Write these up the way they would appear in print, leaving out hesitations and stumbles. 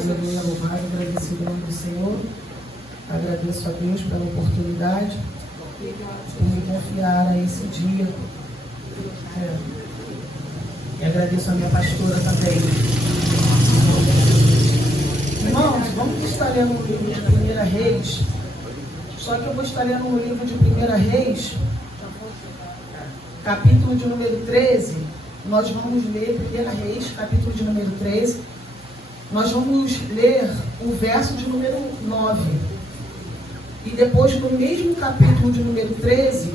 Aleluia, louvado, agradecido ao nome do Senhor. Agradeço a Deus pela oportunidade por me confiar a esse dia. E agradeço a minha pastora também. Irmãos, vamos estar lendo o livro de 1 Reis. Só que eu vou estar lendo o livro de 1 Reis, capítulo de número 13. Nós vamos ler 1 Reis, capítulo de número 13. Nós vamos ler o verso de número 9. E depois, no mesmo capítulo de número 13,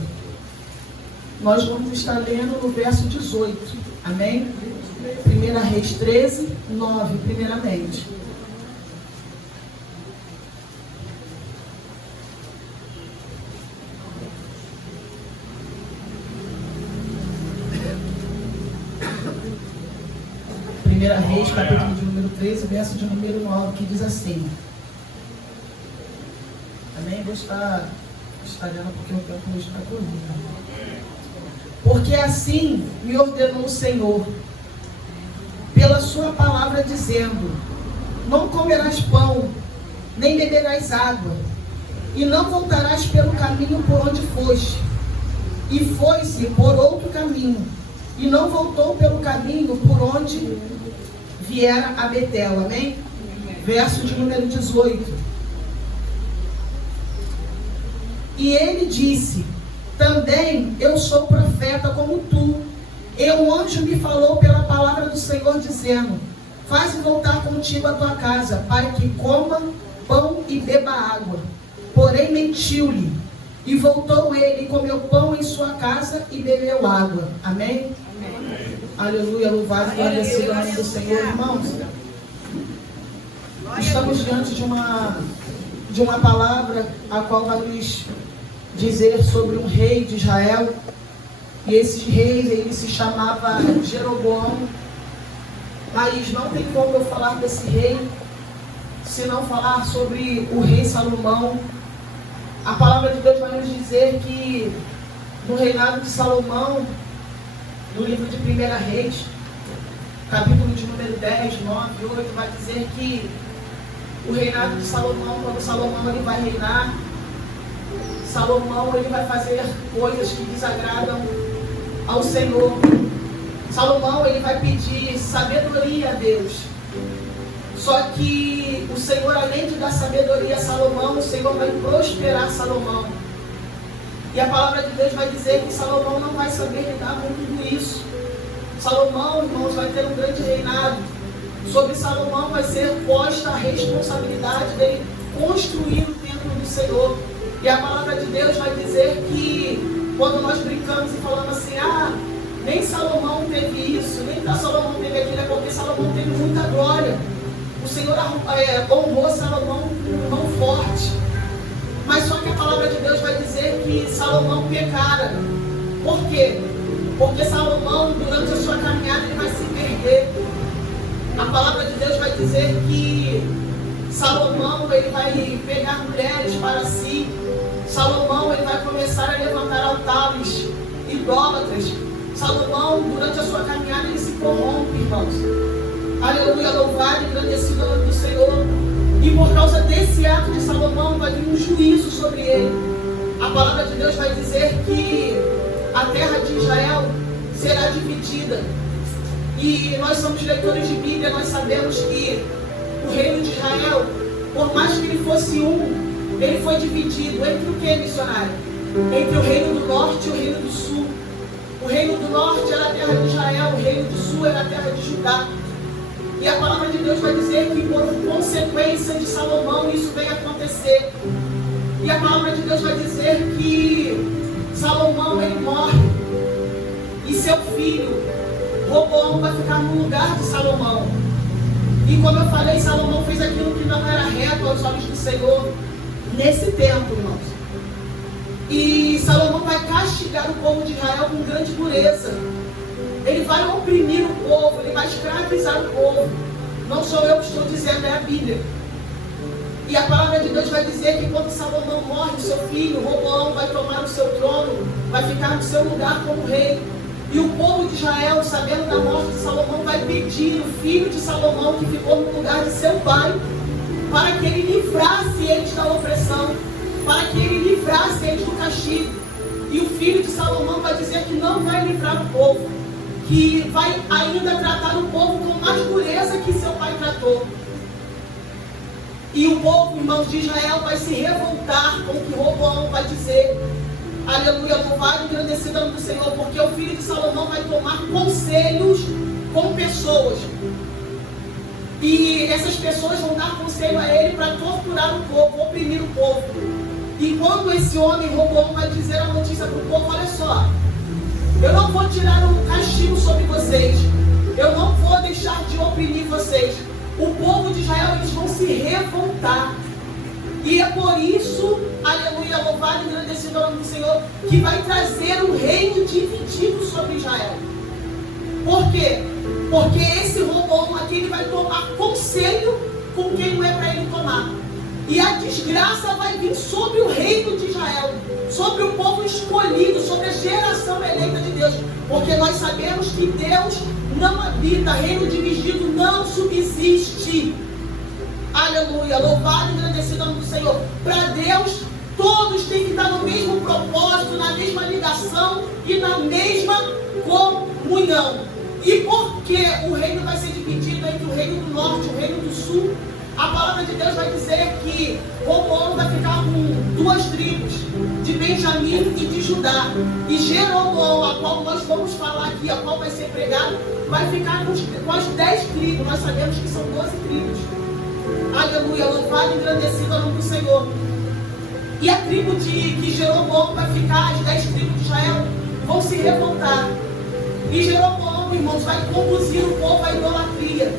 nós vamos estar lendo no verso 18. Amém? 1 Reis 13, 9, primeiramente. Reis, capítulo de número 13, verso de número 9, que diz assim. Amém? Vou estar lendo porque o tempo hoje está corrido. Porque assim me ordenou o Senhor, pela sua palavra, dizendo: não comerás pão, nem beberás água, e não voltarás pelo caminho por onde foste. E foi-se por outro caminho, e não voltou pelo caminho por onde viera a Betel. Amém? Verso de número 18. E ele disse: também eu sou profeta como tu. E um anjo me falou pela palavra do Senhor, dizendo: faze voltar contigo a tua casa, para que coma pão e beba água. Porém mentiu-lhe, e voltou ele e comeu pão em sua casa e bebeu água. Amém? Aleluia, louvado e agradecido ao nome do Senhor. Irmãos, estamos diante de uma palavra a qual vai nos dizer sobre um rei de Israel. E esse rei, ele se chamava Jeroboão. Mas não tem como eu falar desse rei se não falar sobre o rei Salomão. A palavra de Deus vai nos dizer que no reinado de Salomão, no livro de 1 Reis, capítulo de número 10, 9, 8, vai dizer que o reinado de Salomão, quando Salomão ele vai reinar, Salomão ele vai fazer coisas que desagradam ao Senhor. Salomão ele vai pedir sabedoria a Deus. Só que o Senhor, além de dar sabedoria a Salomão, o Senhor vai prosperar Salomão. E a palavra de Deus vai dizer que Salomão não vai saber lidar com tudo isso. Salomão, irmãos, vai ter um grande reinado. Sobre Salomão vai ser posta a responsabilidade dele construir o templo do Senhor. E a palavra de Deus vai dizer que quando nós brincamos e falamos assim: nem Salomão teve isso, nem Salomão teve aquilo, é porque Salomão teve muita glória. O Senhor honrou Salomão com um mão forte. Mas só que a palavra de Deus vai dizer que Salomão pecara. Por quê? Porque Salomão, durante a sua caminhada, ele vai se perder. A palavra de Deus vai dizer que Salomão, ele vai pegar mulheres para si. Salomão, ele vai começar a levantar altares idólatras. Salomão, durante a sua caminhada, ele se corrompe, irmãos. Aleluia, louvado e agradecido ao nome do Senhor. E por causa desse ato de Salomão vai vir um juízo sobre ele. A palavra de Deus vai dizer que a terra de Israel será dividida. E nós somos leitores de Bíblia, nós sabemos que o reino de Israel, por mais que ele fosse ele foi dividido entre o que, missionário? Entre o reino do norte e o reino do sul. O reino do norte era a terra de Israel, o reino do sul era a terra de Judá. E a palavra de Deus vai dizer que por consequência de Salomão isso veio acontecer. E a palavra de Deus vai dizer que Salomão ele morre. E seu filho, Roboão, vai ficar no lugar de Salomão. E como eu falei, Salomão fez aquilo que não era reto aos olhos do Senhor nesse tempo, irmãos. E Salomão vai castigar o povo de Israel com grande dureza. Ele vai oprimir o povo, ele vai escravizar o povo. Não sou eu que estou dizendo, é a Bíblia. E a palavra de Deus vai dizer que quando Salomão morre, seu filho, Roboão, vai tomar o seu trono, vai ficar no seu lugar como rei. E o povo de Israel, sabendo da morte de Salomão, vai pedir o filho de Salomão, que ficou no lugar de seu pai, para que ele livrasse eles da opressão, para que ele livrasse eles do castigo. E o filho de Salomão vai dizer que não vai livrar o povo, que vai ainda tratar o povo com mais dureza que seu pai tratou. E o povo, irmãos de Israel, vai se revoltar com o que Roboão vai dizer. Aleluia, louvado e engrandecido do Senhor, porque o filho de Salomão vai tomar conselhos com pessoas. E essas pessoas vão dar conselho a ele para torturar o povo, oprimir o povo. E quando esse homem, Roboão, vai dizer a notícia para o povo: olha só, eu não vou tirar um castigo sobre vocês, eu não vou deixar de oprimir vocês. O povo de Israel, eles vão se revoltar. E é por isso, aleluia, louvado e engrandecido o nome do Senhor, que vai trazer um reino dividido sobre Israel. Por quê? Porque esse Roboão aqui, ele vai tomar conselho com quem não é para ele tomar. E a desgraça vai vir sobre o reino de Israel, sobre o povo escolhido, sobre a geração eleita de Deus. Porque nós sabemos que Deus não habita, reino dividido não subsiste. Aleluia, louvado e engrandecido o nome do Senhor. Para Deus, todos têm que estar no mesmo propósito, na mesma ligação e na mesma comunhão. E porque o reino vai ser dividido entre o reino do norte e o reino do sul, a palavra de Deus vai dizer que Roboão vai ficar com 2 tribos, de Benjamim e de Judá. E Jeroboão, a qual nós vamos falar aqui, a qual vai ser pregado, vai ficar com as 10 tribos. Nós sabemos que são 12 tribos. Aleluia, louvado e engrandecido o nome do Senhor. E a tribo que Jeroboão vai ficar, as 10 tribos de Israel, vão se revoltar. E Jeroboão, irmãos, vai conduzir o povo à idolatria.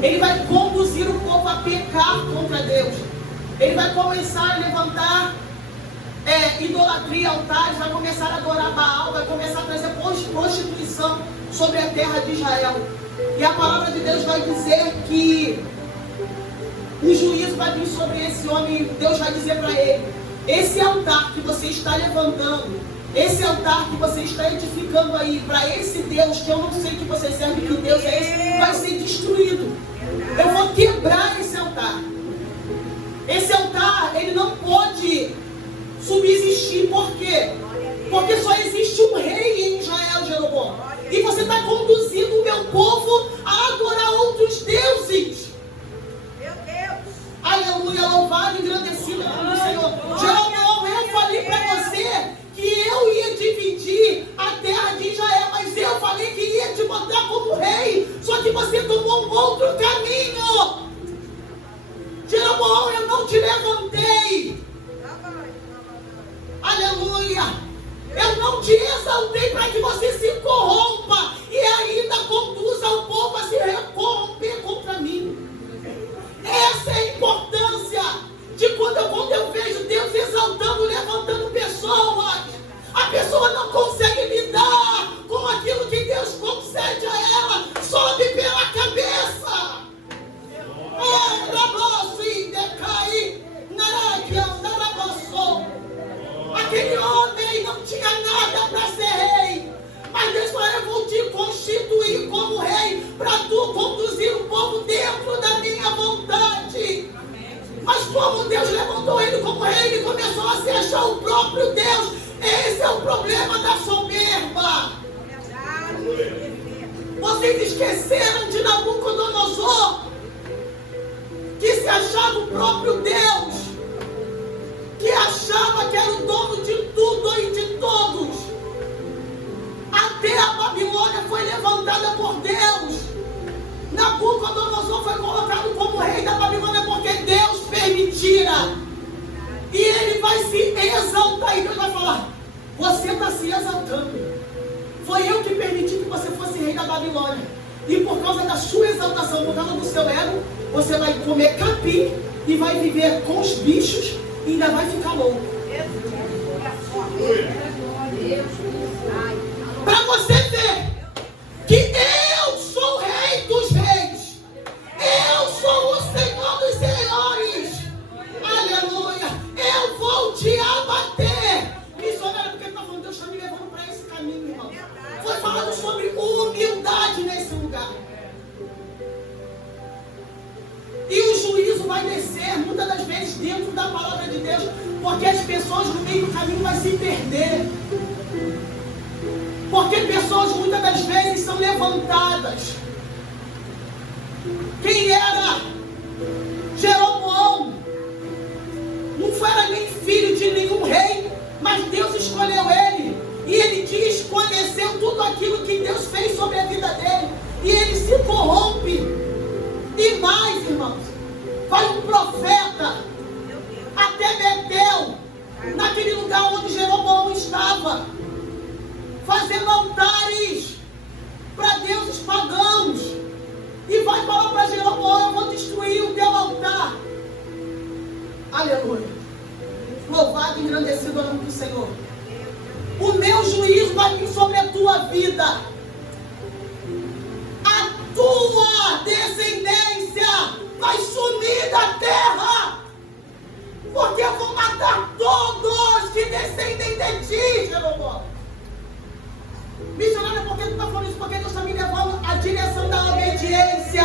Ele vai conduzir o povo a pecar contra Deus. Ele vai começar a levantar idolatria, altares, vai começar a adorar Baal, vai começar a trazer prostituição sobre a terra de Israel. E a palavra de Deus vai dizer que o juízo vai vir sobre esse homem. Deus vai dizer para ele: esse altar que você está levantando, esse altar que você está edificando aí, para esse Deus, que eu não sei que você serve, que Deus é esse, vai ser destruído. Eu vou quebrar esse altar. Esse altar, ele não pode subsistir. Por quê? Porque só existe um rei em Israel, Jeroboão. E você está conduzindo o meu povo a adorar outros deuses. Meu Deus! Aleluia, louvado e engrandecido o nome do Senhor. Jeroboão, eu falei para você que eu ia dividir a terra de Israel, mas eu falei que ia te botar como rei, só que você tomou um outro caminho. Jeroboão, eu não te levantei. Aleluia. Eu não te exaltei para que você se corrompa e ainda conduza o povo a se corromper contra mim. Essa é a importância de quando eu vejo Deus exaltando, levantando pessoas. A pessoa não consegue lidar com aquilo que Deus concede a ela, sobe pela cabeça. Aquele homem não tinha nada para ser rei, mas Deus falou: eu vou te constituir como rei, para tu conduzir o povo dentro da minha vontade. Mas como Deus levantou ele como rei, ele começou a se achar o próprio Deus. Esse é o problema da soberba. Vocês esqueceram de Nabucodonosor, que se achava o próprio Deus, que achava que era o dono de tudo e de todos. Até a Babilônia foi levantada por Deus. Nabucodonosor foi colocado como rei da Babilônia porque Deus permitira. E ele vai se exaltar. E Deus vai falar: você está se exaltando. Foi eu que permiti que você fosse rei da Babilônia. E por causa da sua exaltação, por causa do seu ego, você vai comer capim e vai viver com os bichos e ainda vai ficar louco. Para você ver que eu sou o rei dos reis. Eu sou o Senhor dos senhores. Aleluia. Eu vou te abater. Missionário, porque ele está falando, Deus está me levando para esse caminho, irmão. vai descer, muitas das vezes dentro da palavra de Deus, porque as pessoas no meio do caminho vão se perder. Porque pessoas muitas das vezes são levantadas. Quem era Jeroboão? Não era nem filho de nenhum rei, mas Deus escolheu ele. E ele desconheceu tudo aquilo que Deus fez sobre a vida dele. E ele se corrompe. E mais, irmãos, vai um profeta até Betel, naquele lugar onde Jeroboão estava, fazendo altares para deuses pagãos. E vai falar para Jeroboão: eu vou destruir o teu altar. Aleluia. Louvado e engrandecido é o nome do Senhor. O meu juízo vai vir sobre a tua vida. A tua descendência vai sumir da terra. Porque eu vou matar todos que descendem de ti, Jeroboão. Missionário, por que tu está falando isso? Porque Deus está me levando à direção da obediência.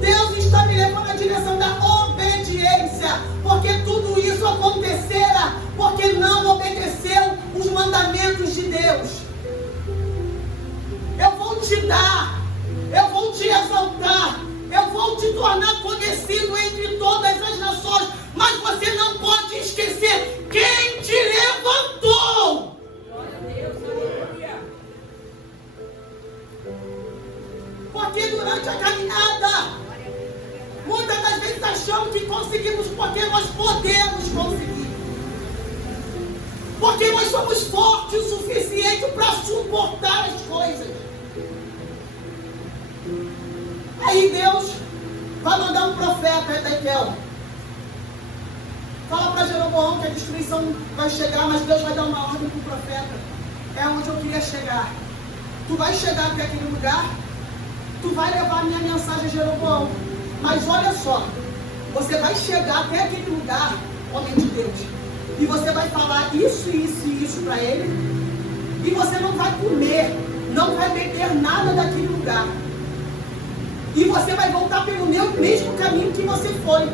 Deus está me levando à direção da obediência. Porque tudo isso acontecera porque não obedeceu os mandamentos de Deus. Eu vou te dar, eu vou te exaltar, eu vou te tornar conhecido entre todas as nações. Mas você não pode esquecer quem te levantou. Porque durante a caminhada, muitas das vezes achamos que conseguimos porque nós podemos conseguir. Porque nós somos fortes o suficiente para suportar as coisas. Aí Deus vai mandar um profeta, Ezequiel. Fala para Jeroboão que a destruição vai chegar, mas Deus vai dar uma ordem para o profeta. É onde eu queria chegar. Tu vai chegar até aquele lugar, tu vai levar a minha mensagem a Jeroboão. Mas olha só, você vai chegar até aquele lugar, homem de Deus, e você vai falar isso, isso e isso para ele, e você não vai comer, não vai beber nada daquele lugar. E você vai voltar pelo mesmo caminho que você foi.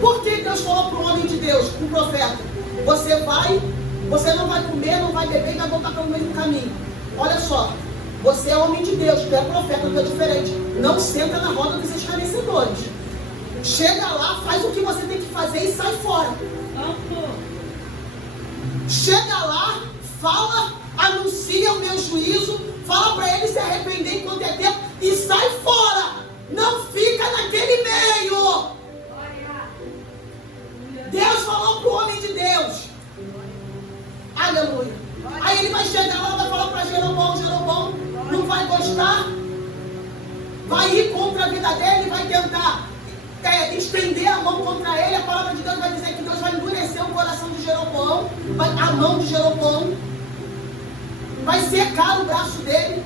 Por que Deus falou para o homem de Deus, para o profeta? Você não vai comer, não vai beber e vai voltar pelo mesmo caminho. Olha só, você é homem de Deus, tu é profeta, tu é diferente. Não senta na roda dos escarnecedores. Chega lá, faz o que você tem que fazer e sai fora. Chega lá, fala, anuncia o meu juízo, fala para ele se arrepender enquanto é tempo e sai fora. Não fica naquele meio. Deus falou para o homem de Deus. Aleluia. Aí ele vai chegar lá e vai falar para Jeroboão. Jeroboão não vai gostar, vai ir contra a vida dele, vai tentar estender a mão contra ele. A palavra de Deus vai dizer que Deus vai endurecer o coração de Jeroboão, a mão de Jeroboão, vai secar o braço dele.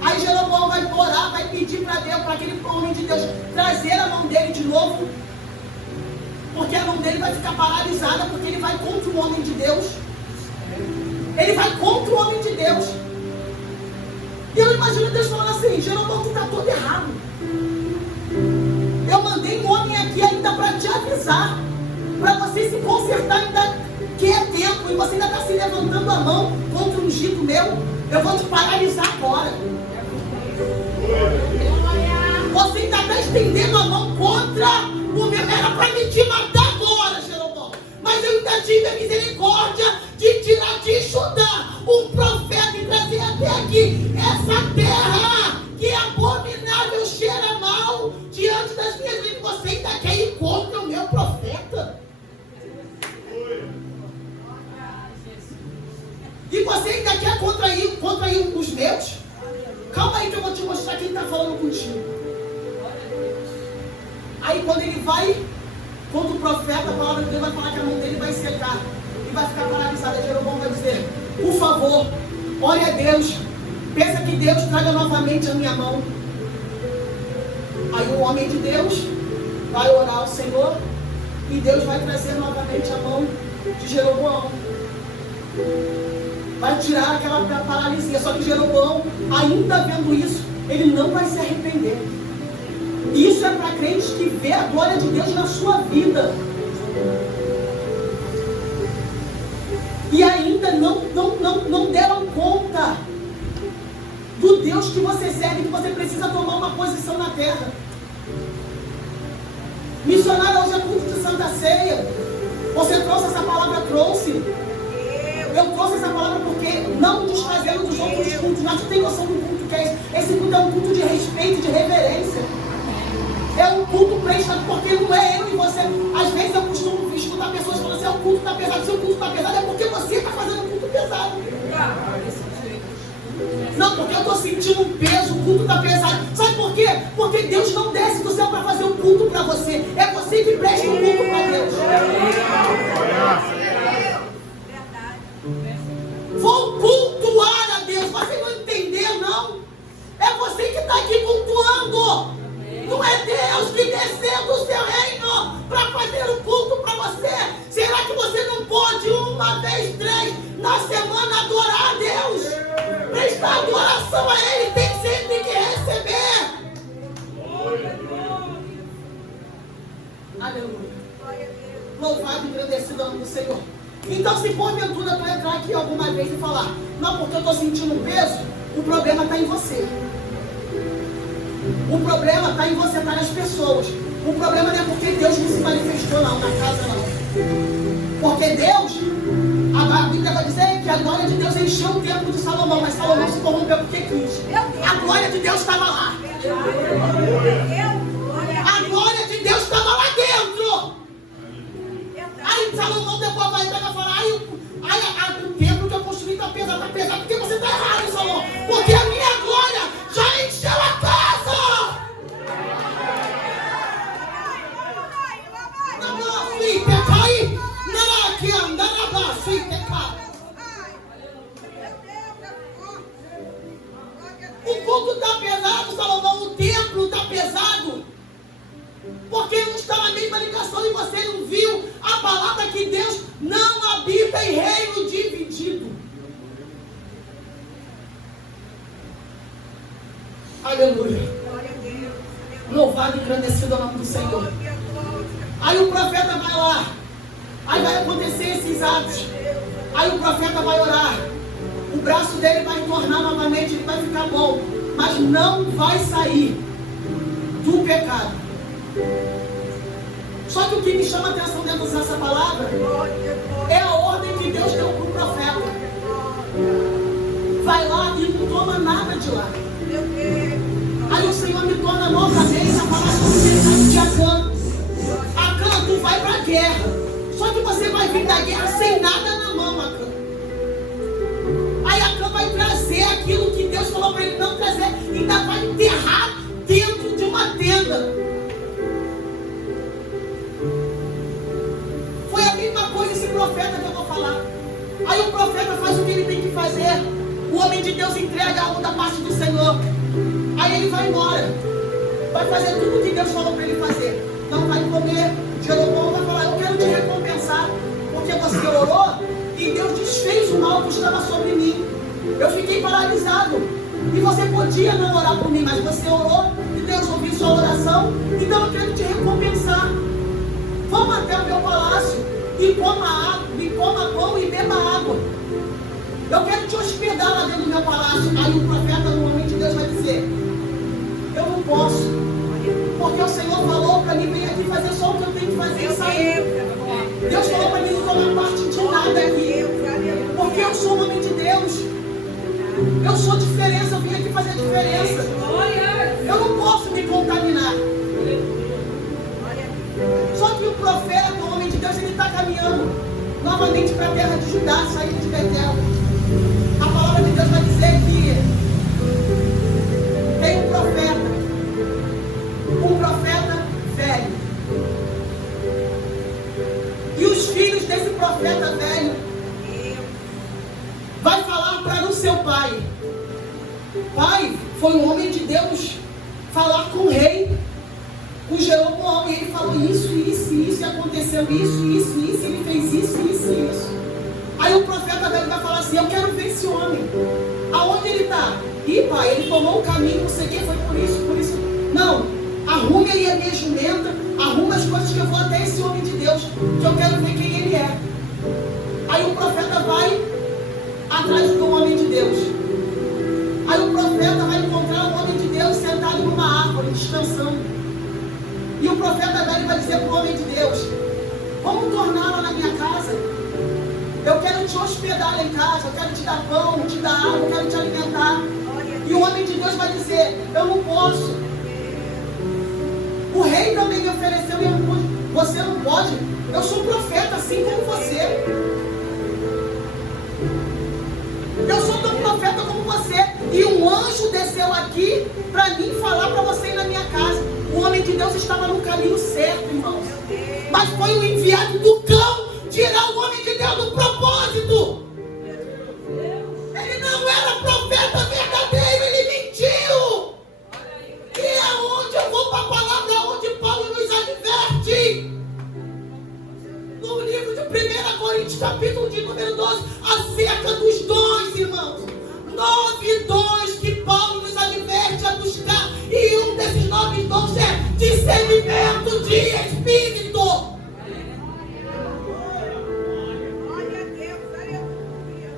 Aí Jeroboão vai orar, vai pedir para Deus, para aquele homem de Deus trazer a mão dele de novo, porque a mão dele vai ficar paralisada, porque ele vai contra o homem de Deus. Ele vai contra o homem de Deus. E eu imagino Deus falando assim: Jeroboão, tu está todo errado. Eu mandei um homem aqui ainda para te avisar, para você se consertar, ainda que é tempo, e você ainda está se levantando a mão contra um ungido meu. Eu vou te paralisar agora. Você ainda está estendendo a mão contra o meu. Era para me te matar agora, Jeroboão. Mas eu ainda tive a misericórdia de tirar de Judá um profeta e trazer até aqui essa terra que é abominável, cheira mal diante das minhas vidas. Você ainda quer ir contra o meu profeta? E você ainda quer contrair os meus? Calma aí que eu vou te mostrar quem está falando contigo. Aí quando ele vai contra o profeta, a palavra de Deus vai falar que a mão dele vai secar e vai ficar paralisada. Jeroboão vai dizer: por favor, ore a Deus, peça que Deus traga novamente a minha mão. Aí o homem de Deus vai orar ao Senhor e Deus vai trazer novamente a mão de Jeroboão. Vai tirar aquela paralisia. Só que Jeroboão, ainda vendo isso, ele não vai se arrepender. Isso é para crentes que vê a glória de Deus na sua vida. E ainda não deram conta do Deus que você segue, que você precisa tomar uma posição na terra. Missionário, hoje é culto de Santa Ceia. Você trouxe essa palavra, trouxe. Eu trouxe essa palavra porque não desfazendo dos outros cultos. Mas tu tem noção do culto que é esse? Esse culto é um culto de respeito, de reverência. É um culto prestado, porque não é eu e você. Às vezes eu costumo escutar pessoas falando assim, o culto está pesado. Se o culto está pesado é porque você está fazendo um culto pesado. Não, porque eu estou sentindo um peso, o culto está pesado. Sabe por quê? Porque Deus não desce do céu para fazer um culto para você. É você que presta um culto para Deus. Vou cultuar a Deus. Você não entendeu, não? É você que está aqui cultuando. Não é Deus que desceu do seu reino para fazer um culto para você. Será que você não pode uma vez, 3 na semana adorar a Deus? Prestar adoração a Ele, tem sempre que receber. Aleluia. Louvado e engrandecido o nome do Senhor. Então, se porventura tu entrar aqui alguma vez e falar, não, porque eu estou sentindo peso, o problema está em você. O problema está em você, está nas pessoas. O problema não é porque Deus não se manifestou não, na casa não. Porque Deus, a Bíblia vai dizer que a glória de Deus encheu o templo de Salomão, mas Salomão se corrompeu porque quis. A glória de Deus estava lá. A glória de Deus estava lá dentro. Aí Salomão depois vai entrar e falar, o templo que eu construí está pesado, porque você está errado, Salomão. Porque a minha glória já encheu a casa. O culto está pesado, Salomão, o templo está pesado, porque não está na mesma ligação e você não viu a palavra que Deus não habita em reino dividido. Aleluia. Louvado e engrandecido o nome do Senhor. Aí o profeta vai lá, aí vai acontecer esses atos, aí o profeta vai orar, o braço dele vai tornar novamente, ele vai ficar bom, mas não vai sair do pecado. Só que o que me chama a atenção dentro dessa palavra é a ordem que Deus deu para o profeta. Vai lá e não toma nada de lá. Aí o Senhor me torna novamente a falar sobre de Acã. Acã, tu vai para a guerra. Só que você vai vir da guerra sem nada na mão, Acã. Aí Acã vai trazer aquilo que Deus falou para ele não trazer. Ainda vai enterrar dentro de uma tenda. Foi a mesma coisa esse profeta que eu vou falar. Aí o profeta faz o que ele tem que fazer. O homem de Deus entrega algo da parte do Senhor. Aí ele vai embora. Vai fazer tudo o que Deus falou para ele fazer. Não vai comer. Jeroboão vai falar, eu quero te recompensar. Porque você orou e Deus desfez o mal que estava sobre mim. Eu fiquei paralisado. E você podia não orar por mim, mas você orou e Deus ouviu sua oração. Então eu quero te recompensar. Vamos até o meu palácio e coma pão e beba água. Eu quero te hospedar lá dentro do meu palácio. Aí o profeta, no momento de Deus, vai dizer, eu não posso, porque o Senhor falou para mim, vem aqui fazer só o que eu tenho que fazer e sair. Deus falou para mim não tomar parte de nada aqui, porque eu sou o homem de Deus. Eu sou diferença, eu vim aqui fazer diferença. Eu não posso me contaminar. Só que o profeta, o homem de Deus, ele está caminhando novamente para a terra de Judá, saindo de Betel. A palavra de Deus vai dizer que tem um profeta velho. E os filhos desse profeta velho vai falar para o seu pai. Pai, foi um homem de Deus falar com o rei, com Jeroboão, e ele falou isso, e aconteceu isso, ele fez isso. Aí o profeta velho vai falar assim, eu quero ver esse homem. Aonde ele está? Ih, pai, ele tomou o caminho, não sei o que, foi por isso. Não, arrume aí a minha jumenta, arrume as coisas que eu vou até esse homem de Deus, que eu quero ver quem ele é. Aí o profeta vai atrás do homem de Deus. Aí o profeta vai encontrar o homem de Deus sentado numa árvore, descansando. E o profeta vai dizer para o homem de Deus: vamos torná-la na minha casa. Eu quero te hospedar lá em casa, eu quero te dar pão, te dar água, eu quero te alimentar. E o homem de Deus vai dizer: eu não posso. O rei também me ofereceu e eu não pude. Você não pode. Eu sou profeta, assim como você. Eu sou tão profeta como você. E um anjo desceu aqui para mim falar para você ir na minha casa. O homem de Deus estava no caminho certo, irmãos. Mas foi o enviado do cão tirar o homem de Deus do propósito. Ele não era profeta verdadeiro, ele mentiu. E é onde eu vou para a palavra, onde Paulo nos adverte. No livro de 1 Coríntios, capítulo de número 12, acerca dos dons, irmãos. 9 dons que Paulo nos adverte a buscar. E um desses 9 dons é discernimento de espírito.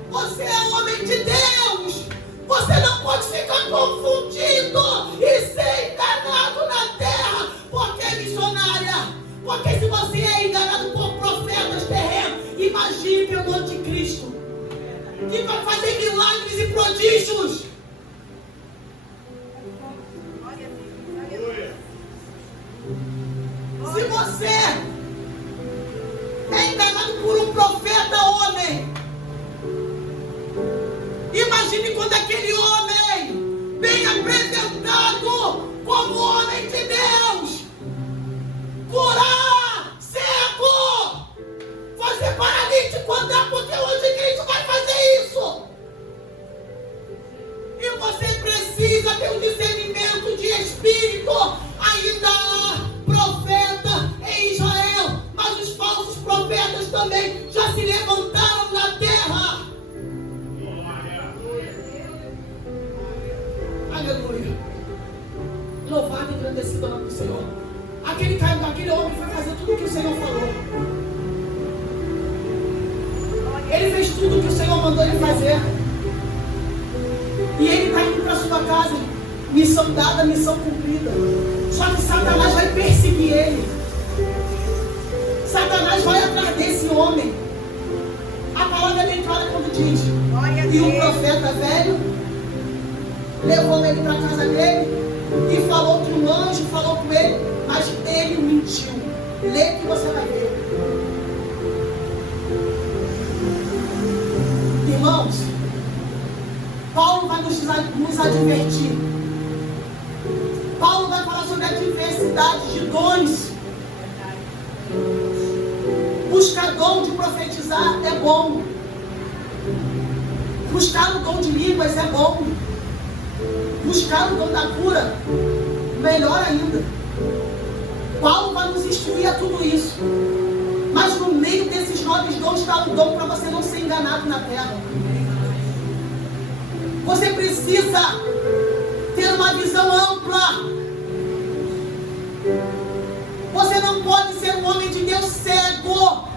Você é homem de Deus. Você não pode ficar confundido e ser enganado na terra. Por que, missionária? Porque se você é enganado por profetas terrenos, imagine pelo anticristo, que vai fazer milagres e prodígios. Se você é enganado por um profeta homem, imagine quando aquele homem bem apresentado como homem de Deus, curar cego, fazer paralítico andar, porque o anticristo vai fazer isso. E você precisa ter um discernimento de espírito. Ainda há profeta em Israel, mas os falsos profetas também já se levantaram na terra. Aleluia. Louvado e engrandecido o nome do Senhor. Aquele homem foi fazer tudo o que o Senhor falou. Ele fez tudo o que o Senhor mandou ele fazer. E ele está indo para a sua casa. Missão dada, missão cumprida. Só que Satanás vai perseguir ele. Satanás vai atrás desse homem. A palavra é bem clara quando diz: e um profeta velho levou ele para a casa dele e falou que um anjo falou com ele, mas ele mentiu. Lê que você vai ver. Irmãos, Paulo vai nos advertir. Paulo vai falar sobre a diversidade de dons. Buscar dom de profetizar é bom. Buscar o dom de línguas é bom. Buscar o dom da cura, melhor ainda. Paulo vai nos instruir a tudo isso. Mas no meio desses 9 dons está um dom para você não ser enganado na terra. Você precisa ter uma visão ampla. Você não pode ser um homem de Deus cego,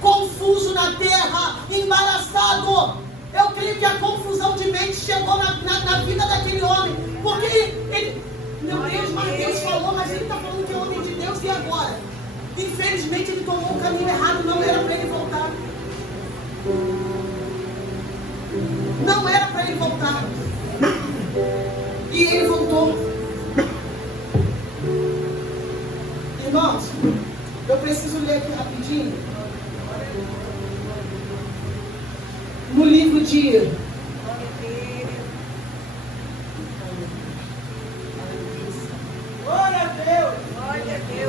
confuso na terra, embaraçado. Eu creio que a confusão de mente chegou na vida daquele homem. Porque ele, meu Deus, mas Deus falou, mas ele está falando que é homem de Deus, e agora? Infelizmente ele tomou o caminho errado, não era para ele voltar. Não era para ele voltar. E ele voltou. Irmãos, eu preciso ler aqui rapidinho. No livro de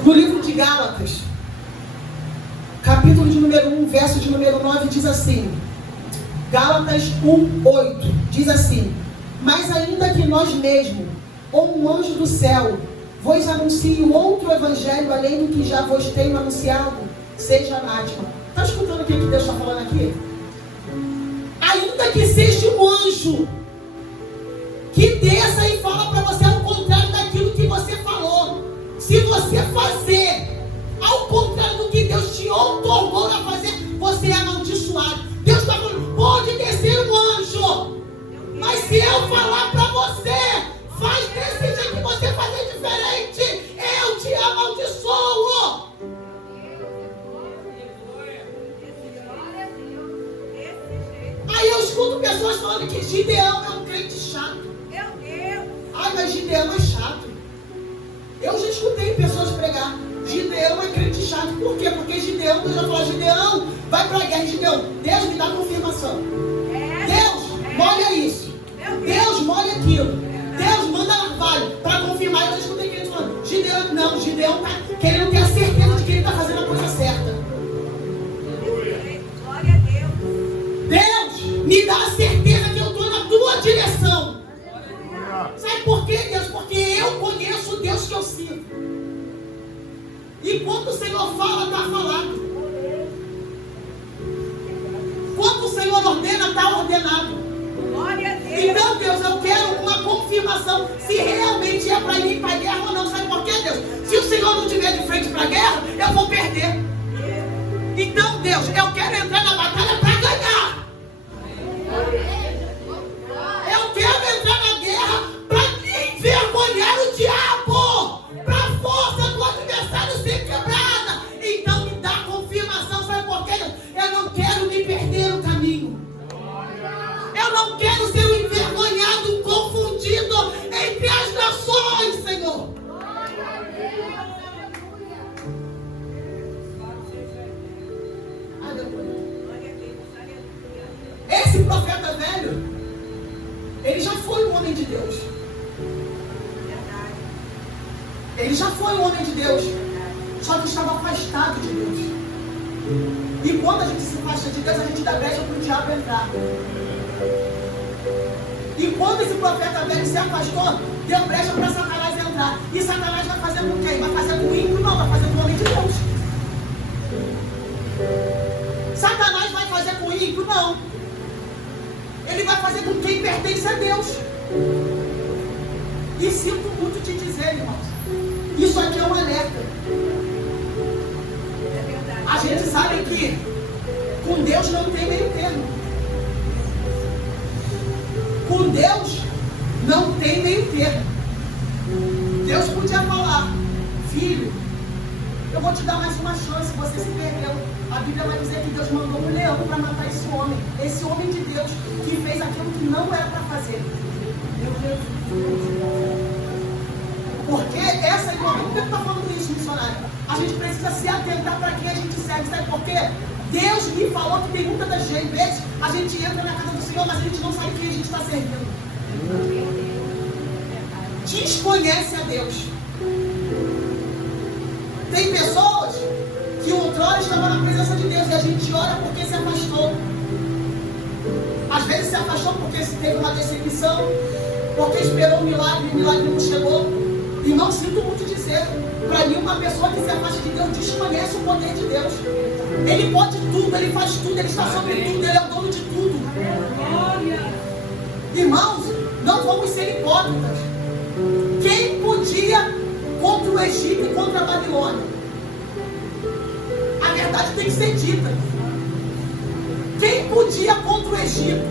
no livro de Gálatas, capítulo de número 1, verso de número 9, diz assim. Gálatas 1:8 diz assim: mas ainda que nós mesmos, ou um anjo do céu, vos anuncie outro evangelho além do que já vos tenho anunciado, seja anátema. Está escutando o que Deus está falando aqui? Ainda que seja um anjo, que desça e fala para você ao contrário daquilo que você falou. Se você fazer ao contrário do que Deus te outorgou a fazer, você é amaldiçoado. Deus está falando, pode descer um anjo, mas se eu falar para você, faz desse jeito que você fazer diferente, eu te amaldiçoo. Aí eu escuto pessoas falando que Gideão é um crente chato. Ai, mas Gideão é chato. Eu já escutei pessoas pregar, Gideão é crente chato. Por quê? Porque Gideão, Deus já falou, Gideão, vai para a guerra. Gideão, Deus me dá confirmação. Deus, molha isso. Deus, molha aquilo. Deus, manda navalha para confirmar. Eu já escutei crente falando, Gideão, não, Gideão está querendo ter a certeza de que ele está fazendo a coisa certa. Glória a Deus. Deus, me dá a certeza que eu estou na tua direção. Sabe por quê, Deus? Porque eu conheço o Deus que eu sirvo. E quando o Senhor fala, está falado. Quando o Senhor ordena, está ordenado. Glória a Deus. Então, Deus, eu quero uma confirmação se realmente é para ir para a guerra ou não. Sabe por quê, Deus? Se o Senhor não estiver de frente para a guerra, eu vou perder. Então, Deus, eu quero entrar na batalha para ganhar. Eu quero entrar na guerra para envergonhar o diabo, para a força do adversário ser quebrada. Então, me dá confirmação. Sabe por quê, Deus? Eu não quero me perder o caminho. Eu não quero ser um envergonhado, confundido entre as nações, Senhor. Esse profeta velho, ele já foi um homem de Deus. Ele já foi um homem de Deus, só que estava afastado de Deus. E quando a gente se afasta de Deus, a gente dá brecha para o diabo entrar. E quando esse profeta velho se afastou, deu brecha para Satanás entrar. E Satanás vai fazer com quem? Vai fazer com o ímpio? Não, vai fazer com o homem de Deus. Satanás vai fazer com o ímpio? Não. Ele vai fazer com quem pertence a Deus. E sinto muito te dizer, irmãos, isso aqui é um alerta. A gente sabe que com Deus não tem meio termo. Com Deus não tem meio termo. Deus podia falar, filho, eu vou te dar mais uma chance, você se perdeu. A Bíblia vai dizer que Deus mandou um leão para matar esse homem de Deus, que fez aquilo que não era para fazer. Porque essa igreja, por que eu estou falando isso, missionário? A gente precisa se atentar para quem a gente serve. Sabe por quê? Deus me falou que tem muitas das vezes a gente entra na casa do Senhor, mas a gente não sabe quem a gente está servindo. Desconhece a Deus. Tem pessoas que outrora estavam na presença de Deus e a gente ora porque se afastou. Às vezes se afastou porque se teve uma decepção, porque esperou um milagre e o milagre não chegou. E não sinto muito dizer, para mim uma pessoa que se afasta de Deus desconhece o poder de Deus. Ele pode tudo, ele faz tudo, ele está sobre tudo, ele é o dono de tudo. Irmãos, não vamos ser hipócritas. Quem podia contra o Egito e contra a Babilônia? A verdade tem que ser dita. Quem podia contra o Egito?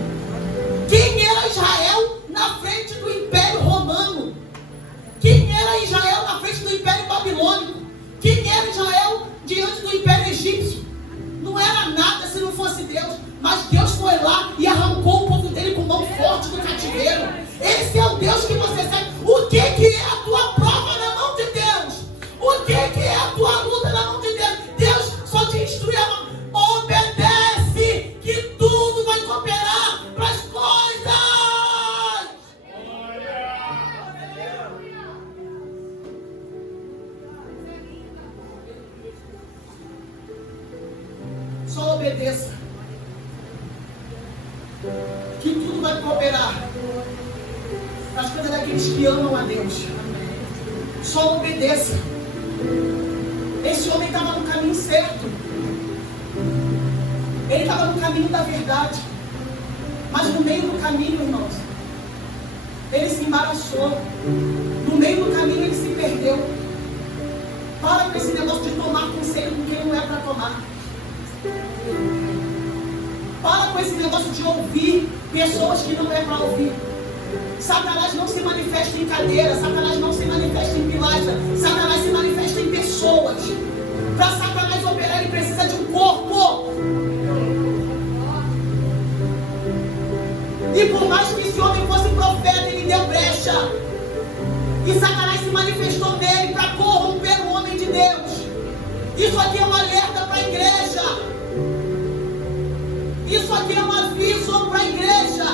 Quem era Israel na frente do Império Romano? Quem era Israel na frente do Império Babilônico? Quem era Israel diante do Império Egípcio? Não era nada se não fosse Deus. Mas Deus foi lá e arrancou o povo dele com mão forte do cativeiro. Esse é o Deus que você serve. O que é a tua prova na mão de Deus? O que é a tua luta na mão de Deus? Deus só te instrui a mão. Obedece, que tudo vai cooperar para as coisas. Só obedeça, que tudo vai cooperar para as coisas daqueles que amam a Deus. Só obedeça. Esse homem estava no caminho certo. Ele estava no caminho da verdade. Mas no meio do caminho, irmãos, Ele se embaraçou. No meio do caminho ele se perdeu. Para com esse negócio de tomar conselho com quem não é para tomar. Para com esse negócio de ouvir pessoas que não é para ouvir. Satanás não se manifesta em cadeira, Satanás não se manifesta em pilastra, Satanás se manifesta em pessoas. Para Satanás operar, ele precisa de um corpo. E por mais que esse homem fosse profeta, ele deu brecha. E Satanás se manifestou nele para corromper o homem de Deus. Isso aqui é um alerta para a igreja. Isso aqui é um aviso para a igreja.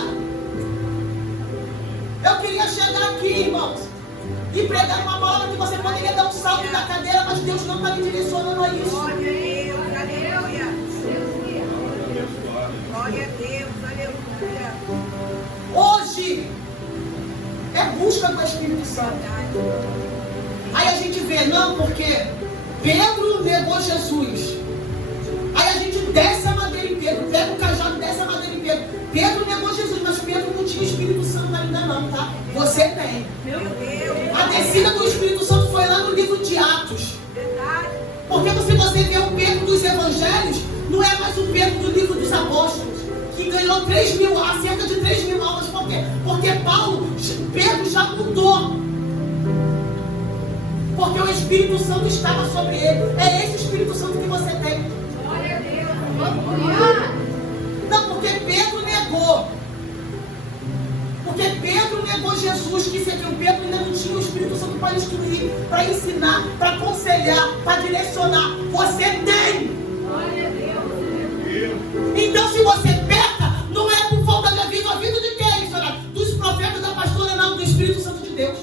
Eu queria chegar aqui, irmãos, e pregar uma palavra que você poderia dar um salto da cadeira, mas Deus não está me direcionando a isso. Glória a Deus, aleluia. Glória a Deus, aleluia. Hoje é busca do Espírito Santo. Aí a gente vê, não, porque Pedro negou Jesus. Aí a gente desce a madeira em Pedro, pega o cajado e desce a madeira em Pedro. Pedro negou Jesus, mas Pedro não tinha Espírito Santo ainda não, tá? Você tem. Meu Deus. A descida do Espírito Santo foi lá no livro de Atos. Verdade. Porque se você vê o Pedro dos Evangelhos, não é mais o Pedro do livro dos Apóstolos, que ganhou cerca de 3 mil almas. Por quê? Porque Pedro já mudou. Porque o Espírito Santo estava sobre ele. É esse Espírito Santo que você tem. Glória a Deus. Não, porque Pedro negou. Porque Pedro negou Jesus, que o Pedro ainda não tinha o Espírito Santo para instruir, para ensinar, para aconselhar, para direcionar. Você tem. Glória a Deus. Então se você peca, não é por falta de aviso. Aviso de quem, senhora? Dos profetas, da pastora, não, do Espírito Santo de Deus.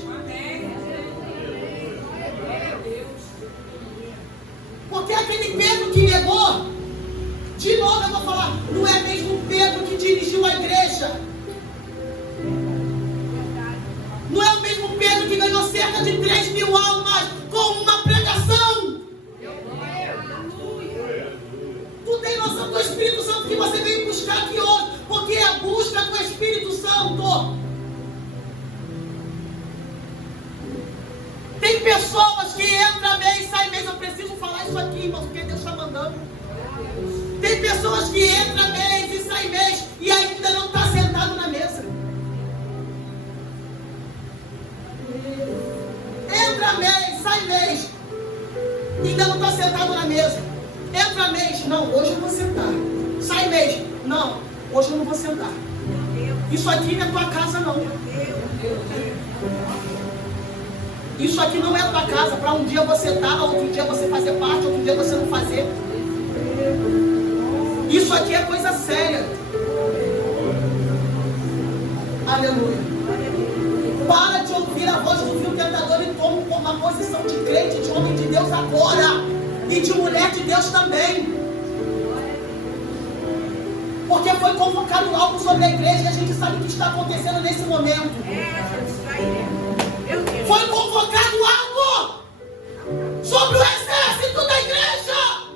Porque aquele Pedro que negou, de novo eu vou falar, não é mesmo o Pedro que dirigiu a igreja. Não é o mesmo Pedro que ganhou cerca de 3 mil almas com uma pregação. Tu tem noção do Espírito Santo que você veio buscar aqui hoje? Porque é a busca do Espírito Santo. Tem pessoas que entram mês, sai mês. Eu preciso falar isso aqui, irmãos, porque Deus está mandando. Tem pessoas que entram mês e sai mês e ainda não está sentado na mesa. Entra mês, sai mês, ainda não está sentado na mesa. Entra mês, não, hoje eu vou sentar. Sai mês, não, hoje eu não vou sentar. Isso aqui não é tua casa, não. Isso aqui não é tua casa para um dia você estar, outro dia você fazer parte, outro dia você não fazer. Isso aqui é coisa séria. Aleluia. Para de ouvir a voz do fio tentador e toma uma posição de crente, de homem de Deus agora. E de mulher de Deus também. Porque foi convocado algo sobre a igreja e a gente sabe o que está acontecendo nesse momento. Foi convocado algo sobre o exército da igreja.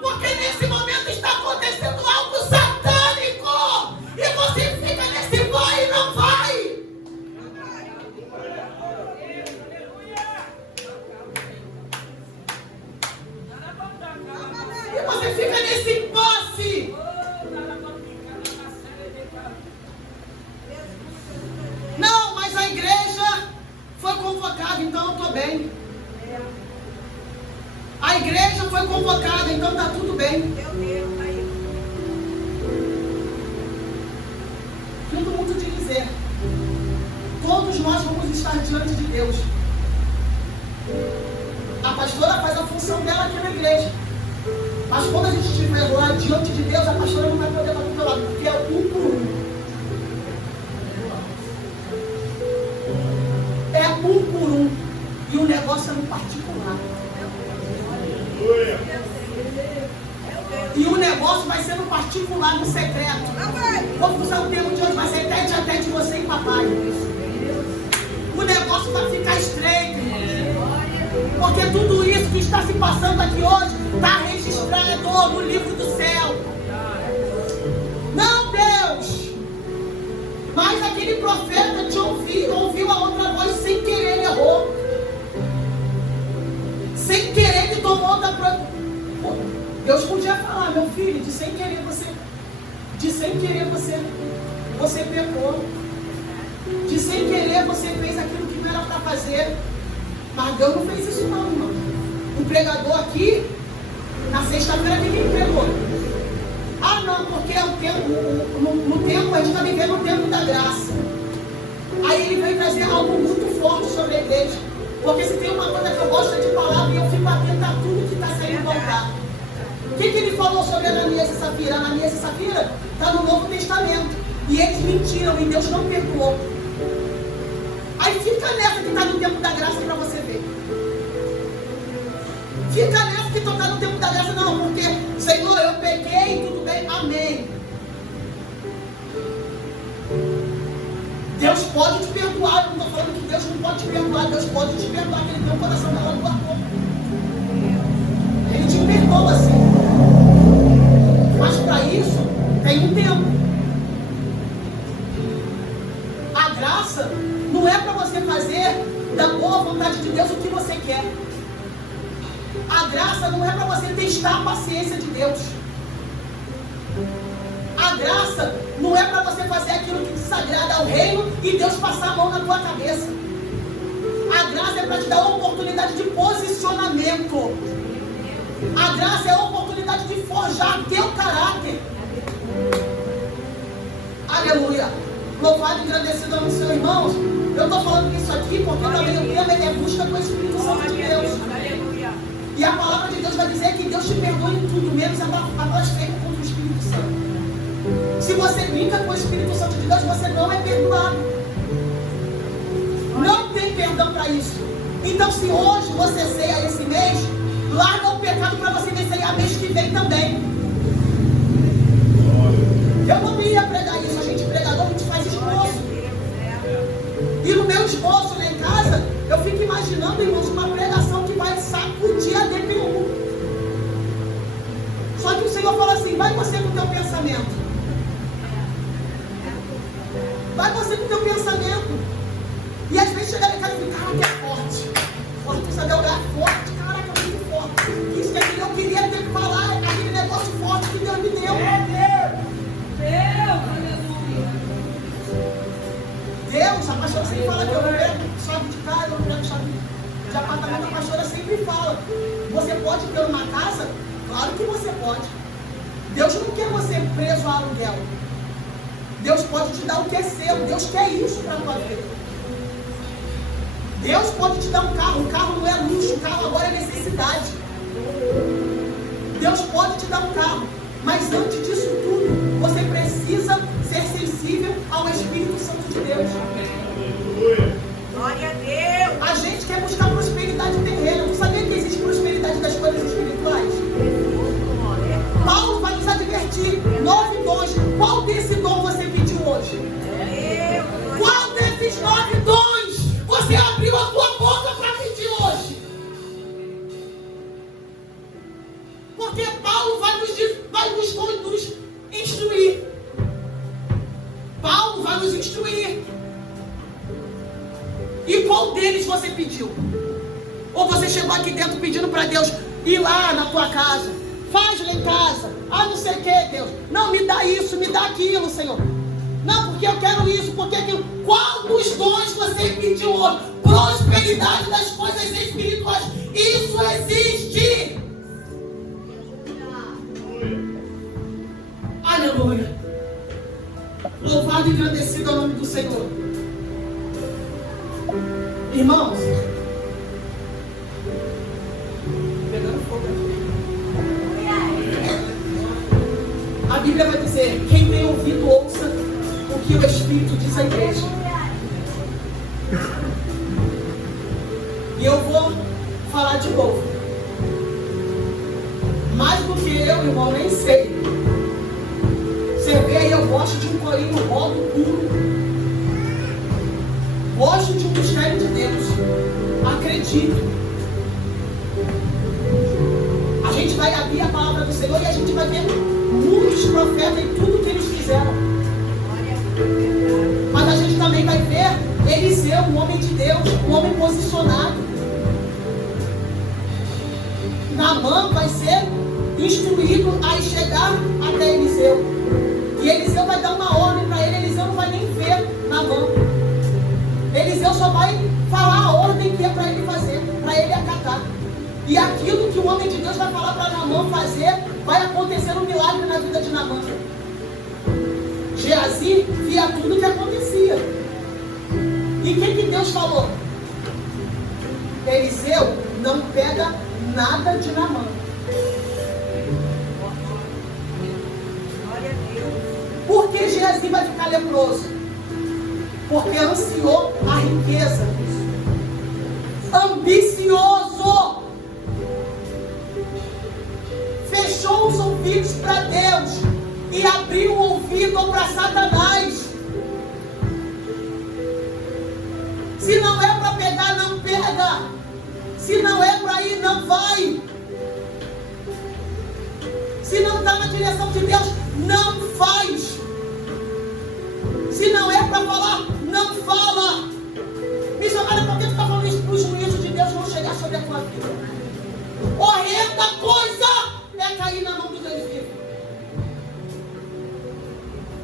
Porque nesse momento está acontecendo algo satânico. E você fica nesse vai e não vai. E você fica nesse impasse. Não, mas a igreja foi convocada, então eu estou bem. A igreja foi convocada, então está tudo bem. Sinto muito de dizer, todos nós vamos estar diante de Deus. A pastora faz a função dela aqui na igreja. Mas quando a gente estiver lá diante de Deus, a pastora não vai poder estar do teu lado, porque é um por um. É um por um. E o negócio é no particular. E o negócio vai ser no particular, no secreto. Vamos usar o termo de hoje, vai ser tete a tete você e papai. O negócio vai ficar estreito, irmãos. Porque tudo isso que está se passando aqui hoje está registrado no livro do céu. Não, Deus! Mas aquele profeta te ouviu. sem querer você pecou. De sem querer você fez aquilo que não era para fazer. Mas Deus não fez isso não, irmão. O pregador aqui, na sexta-feira, que me pregou. Ah não, porque é o tempo, no tempo, a gente está vivendo o tempo da graça. Aí ele veio trazer algo muito forte sobre a igreja. Porque se tem uma coisa que eu gosto de palavra e eu fico atento a tudo que está sendo voltado. O que ele falou sobre Ananias e Safira? Ananias e Safira está no Novo Testamento. E eles mentiram e Deus não perdoou. Aí fica nessa que está no tempo da graça para você ver. Fica nessa que está no tempo da graça, não, porque Senhor, eu pequei, tudo bem, amém. Deus pode te perdoar, eu não estou falando que Deus não pode te perdoar, Deus pode te perdoar, que Ele tem um coração dela do amor. Ele te perdoa sim. Mas para isso tem um tempo. A graça não é para você fazer da boa vontade de Deus o que você quer. A graça não é para você testar a paciência de Deus. A graça não é para você fazer aquilo que desagrada ao reino e Deus passar a mão na tua cabeça. A graça é para te dar a oportunidade de posicionamento. A graça é a oportunidade de forjar teu caráter. Aleluia. Louvado e agradecido aos seus irmãos. Eu estou falando isso aqui porque também o tema é busca com o Espírito Santo de Deus. E a palavra de Deus vai dizer que Deus te perdoa em tudo, menos a blasfêmia contra o Espírito Santo. Se você brinca com o Espírito Santo de Deus, você não é perdoado. Não tem perdão para isso. Então, se hoje você ceia esse mês, larga o pecado para você ver ceia mês que vem também. Eu não ia pregar isso, a gente pregador, a gente faz esforço. E no meu esforço lá em casa, eu fico imaginando, irmãos, uma pregação que vai sacudir a DPU. Só que o Senhor fala assim, vai você com o teu pensamento. Vai você com o teu pensamento. E às vezes chega lá em casa e fica, caraca, é forte. Forte, sabe olhar forte, caraca, é muito forte. Isso que eu queria ter que falar, aquele negócio forte que Deus me deu. Deus, a pastora sempre fala que eu não pego chave de casa, eu não pego chave de apartamento. A pastora sempre fala, você pode ter uma casa? Claro que você pode. Deus não quer você preso a aluguel. Deus pode te dar o que é seu. Deus quer isso para a tua vida. Deus pode te dar um carro não é luxo, o carro agora é necessidade. Deus pode te dar um carro, mas antes disso tudo, você precisa ser sensível ao Espírito Santo de Deus. Glória a Deus. A gente quer buscar prosperidade terrena. Não sabia que existe prosperidade das coisas espirituais? Paulo vai nos advertir. 9 dons. Qual desse dom você pediu hoje? Qual desses 9 dons você abriu a tua boca para pedir hoje? Porque Paulo vai nos instruir. Paulo vai nos instruir. E qual deles você pediu? Ou você chegou aqui dentro pedindo para Deus ir lá na tua casa? Faz lá em casa. Ah, não sei o que, Deus. Não, me dá isso, me dá aquilo, Senhor. Não, porque eu quero isso, porque aquilo. Qual dos dons você pediu hoje? Prosperidade das coisas espirituais. Isso existe. Aleluia. Louvado e agradecido ao nome do Senhor. Irmãos, pegando fogo aqui. A Bíblia vai dizer, quem tem ouvido, ouça o que o Espírito diz à igreja. E eu vou falar de novo. Mais do que eu, irmão, nem sei. Você vê aí, eu gosto de um corinho rodo puro. Gosto de um mistério de Deus. Acredito. A gente vai abrir a palavra do Senhor e a gente vai ver muitos profetas em tudo que eles fizeram. Mas a gente também vai ver Eliseu, um homem de Deus, um homem posicionado. Naamã vai ser instruído a chegar até Eliseu. E Eliseu vai dar uma ordem para ele. Eliseu não vai nem ver Naamã. Eliseu só vai falar a ordem que é para ele fazer, para ele acatar. E aquilo que o homem de Deus vai falar para Naamã fazer, vai acontecer um milagre na vida de Naamã. Geazi via tudo o que acontecia. E o que Deus falou? Eliseu não pega nada de Naamã. Por que Geazi vai ficar leproso? Porque ansiou a riqueza. Ambicioso. Fechou os ouvidos para Deus e abriu o ouvido para Satanás. Se não é para pegar, não pega. Se não é para ir, não vai. Se não está na direção de Deus, não faz. Se não é para falar, não fala. Missionário, por que tu está falando isso para o juízo de Deus não chegar sobre a tua vida? Horrenda coisa é cair na mão do Deus vivo.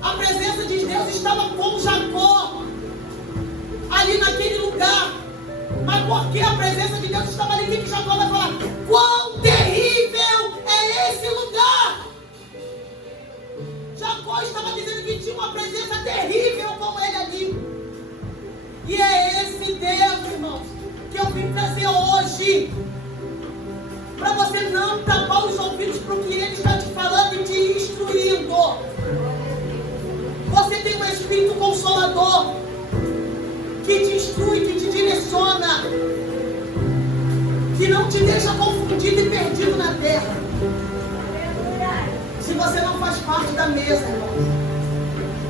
A presença de Deus estava com Jacó, ali naquele lugar. Mas porque a presença de Deus estava ali, que Jacó vai falar? Quão terrível é esse lugar! Jacó estava dizendo que tinha uma presença terrível como ele ali. E é esse Deus, irmãos, que eu vim trazer hoje. Para você não tapar os ouvidos para o que Ele está te falando e te instruindo. Você tem um Espírito Consolador que te instrui, que te direciona, que não te deixa confundido e perdido na terra. Se você não faz parte da mesa, irmãos,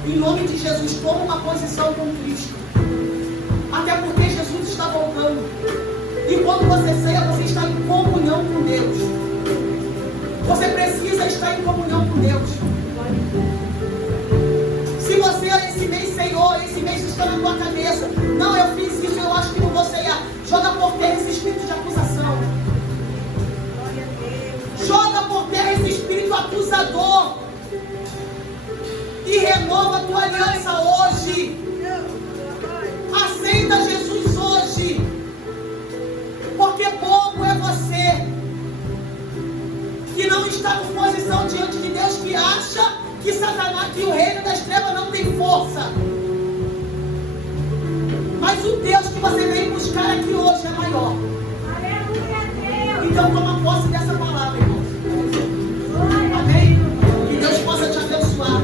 em nome de Jesus, toma uma posição com Cristo. Até porque Jesus está voltando. E quando você ceia, você está em comunhão com Deus. Você precisa estar em comunhão com Deus. Se você esse mês ceiou, esse mês está na tua cabeça, não, eu fiz isso, eu acho que não vou ceiar, joga por terra esse espírito de acusação. Joga por terra esse espírito acusador. E renova a tua aliança hoje. Aceita Jesus hoje. Porque pouco é você que não está com posição diante de Deus, que acha que Satanás, que o reino das trevas não tem força. Mas o Deus que você veio buscar aqui hoje é maior. Então toma posse dessa palavra, irmãos. Amém? Que Deus possa te abençoar.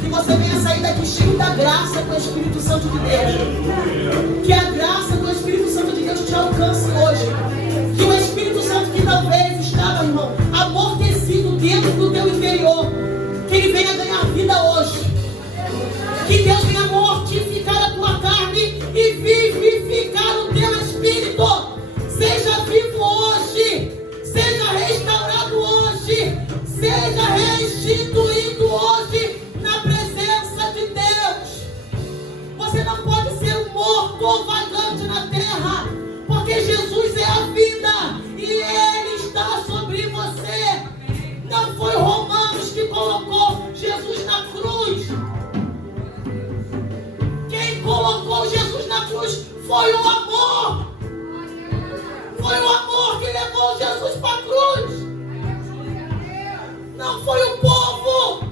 Que você venha sair daqui cheio da graça do Espírito Santo de Deus. Que a graça do Espírito Santo de Deus te alcance hoje. Que o Espírito Santo que talvez estava, irmão, amortecido dentro do teu interior, que ele venha ganhar vida hoje. Que Deus venha mortificar a tua carne e vivificar o teu espírito. Seja vivo hoje. Seja restaurado hoje. Seja restituído hoje na presença de Deus. Você não pode ser um morto vagante na terra, porque Jesus é a vida e Ele está sobre você. Não foi Romanos que colocou Jesus na cruz. Quem colocou Jesus na cruz foi o amor. Foi o amor que levou Jesus para a cruz. Não foi o povo.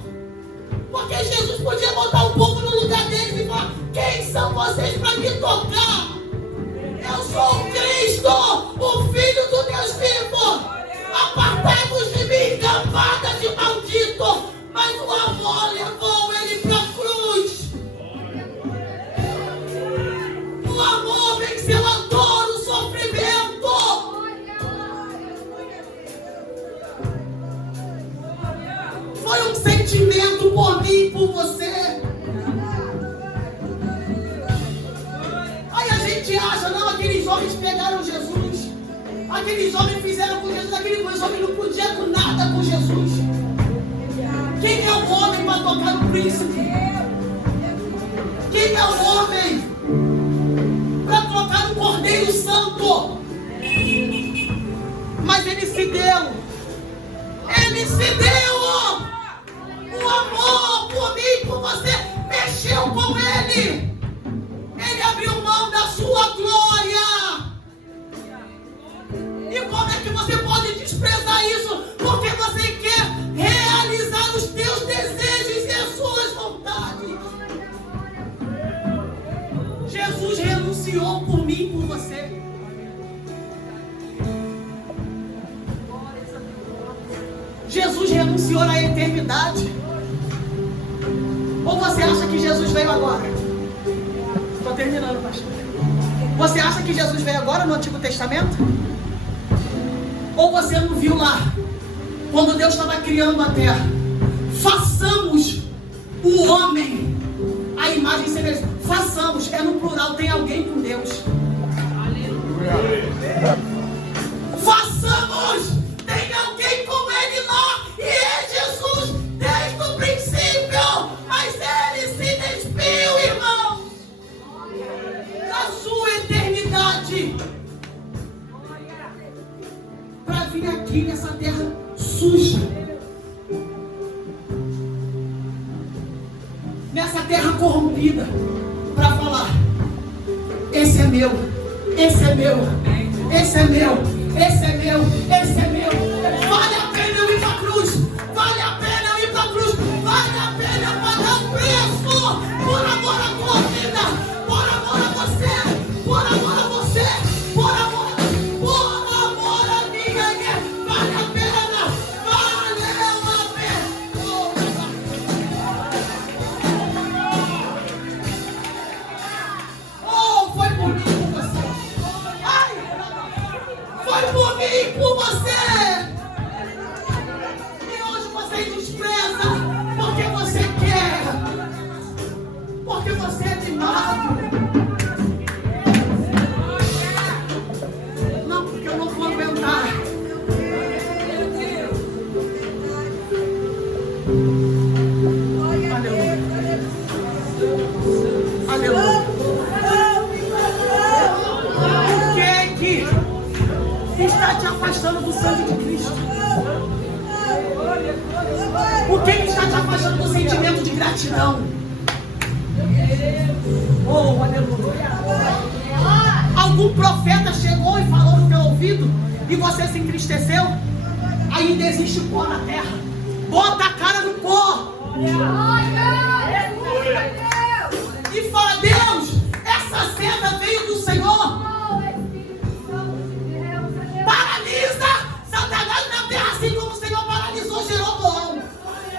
Porque Jesus podia botar o povo no lugar deles e falar: quem são vocês para me tocar? Eu sou o Cristo, o Filho do Deus vivo. Apartai-vos de mim, cambada de maldito. Mas o amor levou ele para a cruz. O amor venceu a dor, o sofrimento. Foi um sentimento por mim e por você. Aí a gente acha, não, aqueles homens pegaram Jesus. Aqueles homens fizeram com Jesus, aqueles homens não podiam com nada com Jesus. Quem é o homem para tocar no príncipe? Quem é o homem para tocar no Cordeiro Santo? Mas ele se deu. Ele concedeu o amor por mim, por você, mexeu com Ele. Ele abriu mão da sua glória. E como é que você pode desprezar isso? Porque você quer realizar os teus desejos e as suas vontades. Jesus renunciou por mim e por você. Jesus renunciou na eternidade. Ou você acha que Jesus veio agora? Estou terminando, pastor. Você acha que Jesus veio agora no Antigo Testamento? Ou você não viu lá, quando Deus estava criando a terra? Façamos o homem a imagem e semelhança. Façamos, é no plural, tem alguém com Deus. Façamos, tem alguém com Ele lá, e é Jesus desde o princípio, mas Ele se despiu, irmãos, da sua eternidade, para vir aqui nessa terra suja, nessa terra corrompida, para falar: esse é meu, esse é meu, esse é meu, esse é meu, esse é meu. Vale a pena eu ir para a cruz, vale a pena eu ir para a cruz, vale a pena eu pagar o preço por amor à tua vida, por amor a você, por amor a você, por amor a minha guerra. Vale a pena, valeu a pena. Oh, foi por mim e por você. Ai, foi por mim e por você. E hoje você despreza porque você quer, porque você é mimado. Não, porque eu não vou aguentar. Aleluia. Aleluia. O que está te afastando do sangue de Cristo? O que está te afastando do sentimento de gratidão? Oh, aleluia. Algum profeta chegou e falou no teu ouvido e você se entristeceu? Ainda existe pó na terra. Bota a cara no pó e fala: Deus, essa seta veio do Senhor. Paralisa Satanás na terra, assim como o Senhor paralisou Jeroboão,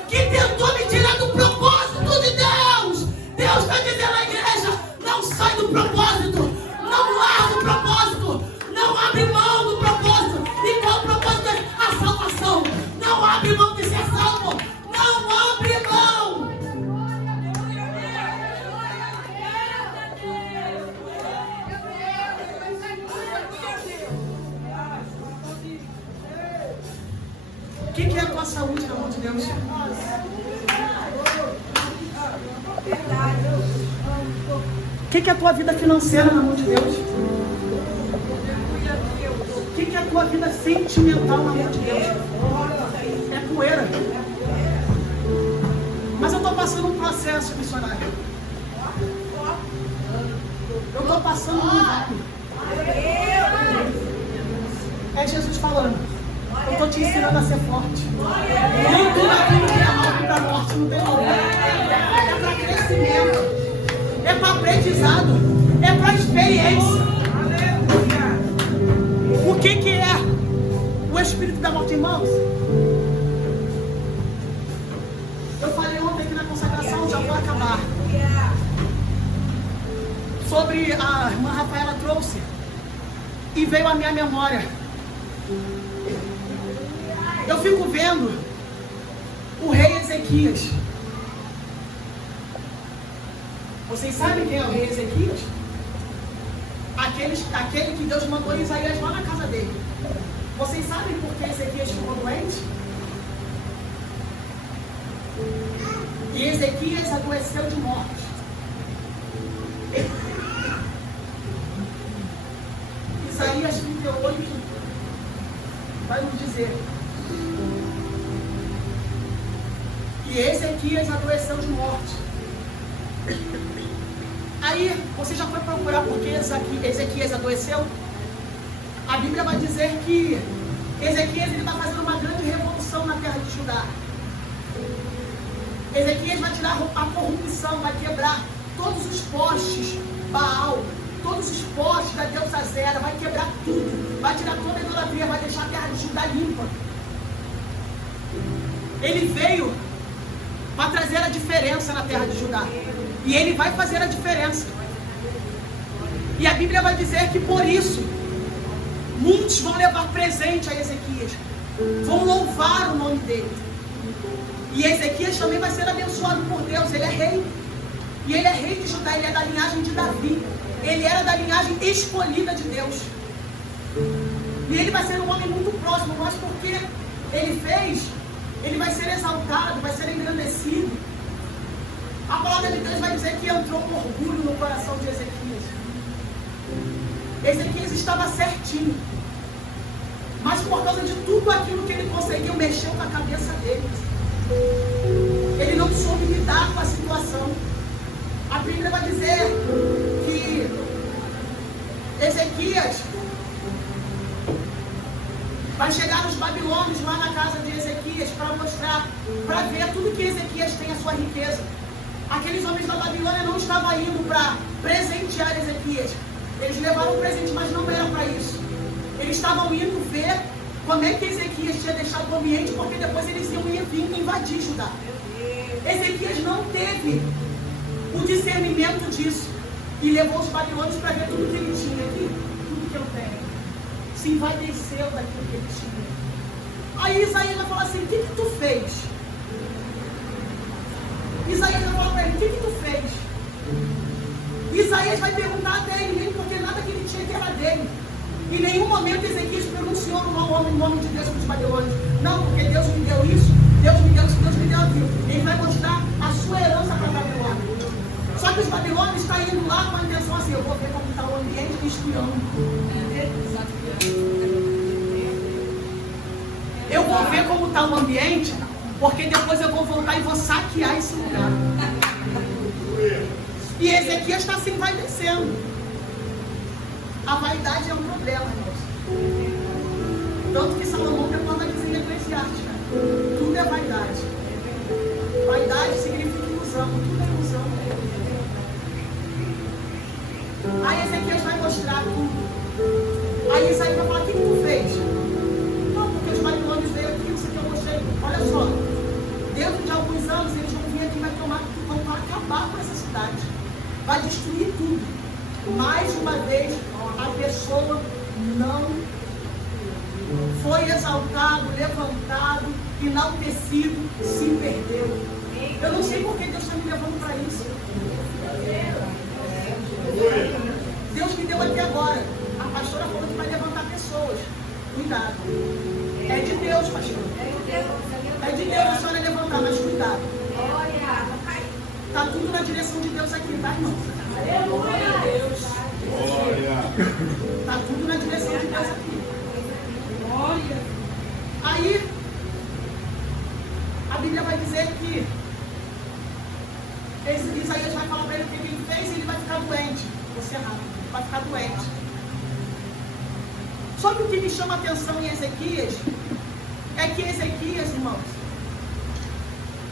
que tentou me tirar do propósito de Deus. Deus está dizendo à igreja: não sai do propósito, não larga o propósito, não abre mão do propósito. E qual o propósito? A salvação. Não abre mão de ser salvo, não abre mão. O que é a tua saúde na mão de Deus? O que é a tua vida financeira na mão de Deus? O que é a tua vida sentimental na mão de Deus? É poeira. Mas eu estou passando um processo, missionário. Eu estou passando um vale. É Jesus falando: eu estou te ensinando a ser forte. Nem tudo aquilo que é mal para a morte, não tem problema. É para crescimento, é para aprendizado, é para experiência. O que é o espírito da morte, irmãos? Eu falei ontem aqui na consagração, já vou acabar, sobre a irmã Rafaela trouxe e veio à minha memória. Eu fico vendo o rei Ezequias. Vocês sabem quem é o rei Ezequias? Aquele que Deus mandou Isaías lá na casa dele. Vocês sabem por que Ezequias ficou doente? E Ezequias adoeceu de morte. Isaías 38 vai nos dizer E Ezequias adoeceu de morte. Aí, você já foi procurar por que Ezequias adoeceu? A Bíblia vai dizer que Ezequias está fazendo uma grande revolução na terra de Judá. Ezequias vai tirar a corrupção, vai quebrar todos os postes Baal, todos os postes da deusa Zera, vai quebrar tudo, vai tirar toda a idolatria, vai deixar a terra de Judá limpa. Ele veio para trazer a diferença na terra de Judá. E ele vai fazer a diferença. E a Bíblia vai dizer que por isso muitos vão levar presente a Ezequias, vão louvar o nome dele. E Ezequias também vai ser abençoado por Deus. Ele é rei. E ele é rei de Judá, ele é da linhagem de Davi. Ele era da linhagem escolhida de Deus. E ele vai ser um homem muito próximo, mas porque ele fez, ele vai ser exaltado, vai ser engrandecido. A palavra de Deus vai dizer que entrou um orgulho no coração de Ezequias. Ezequias estava certinho. Mas por causa de tudo aquilo que ele conseguiu, mexeu com a cabeça dele. Ele não soube lidar com a situação. A Bíblia vai dizer que Ezequias vai chegar os babilônios lá na casa de Ezequias para mostrar, para ver tudo que Ezequias tem a sua riqueza. Aqueles homens da Babilônia não estavam indo para presentear Ezequias. Eles levaram um presente, mas não era para isso. Eles estavam indo ver como é que Ezequias tinha deixado o ambiente, porque depois eles iam vir invadir Judá. Ezequias não teve o discernimento disso e levou os babilônios para ver tudo que ele tinha aqui, tudo que eu tenho. Se envaideceu daquilo que ele tinha. Aí Isaías vai falar assim: o que tu fez? Isaías vai falar para ele: o que tu fez? Isaías vai perguntar dele, nem porque nada que ele tinha que era dele. Em nenhum momento Ezequias pronunciou no nome de Deus para os babilônios. Não, porque Deus me deu isso, Deus me deu isso, Deus me deu aquilo. Ele vai mostrar a sua herança para a Babilônia. Só que os babilônios estão indo lá com a intenção assim: eu vou ver como está o ambiente de espião. Eu vou ver como está o ambiente, porque depois eu vou voltar e vou saquear esse lugar. E Ezequias está se envaidecendo. A vaidade é um problema, irmãos. Tanto que Salomão depois vai dizer em Eclesiastes, né? Tudo é vaidade. Vaidade significa ilusão. Tudo é ilusão. Aí Ezequias vai mostrar tudo. Aí Isaías vai falar: o que tu fez? Não, porque os babilônios veio aqui, isso que eu mostrei. Olha só, dentro de alguns anos eles vão vir aqui e vão acabar com essa cidade. Vai destruir tudo. Mais uma vez, a pessoa não foi exaltado, levantado, enaltecido, se perdeu. Eu não sei por que Deus está me levando para isso. Deus me deu até agora. A pastora falou que vai levantar pessoas. Cuidado. É de Deus, pastor. É de Deus a senhora levantar, mas cuidado. Está tudo na direção de Deus aqui, tá, irmão? Glória a Deus. Está tudo na direção de Deus aqui. Glória. Aí, a Bíblia vai dizer que Isaías vai falar para ele o que ele fez e ele vai ficar doente. Você errado, vai ficar doente. Só que o que me chama a atenção em Ezequias é que Ezequias, irmãos,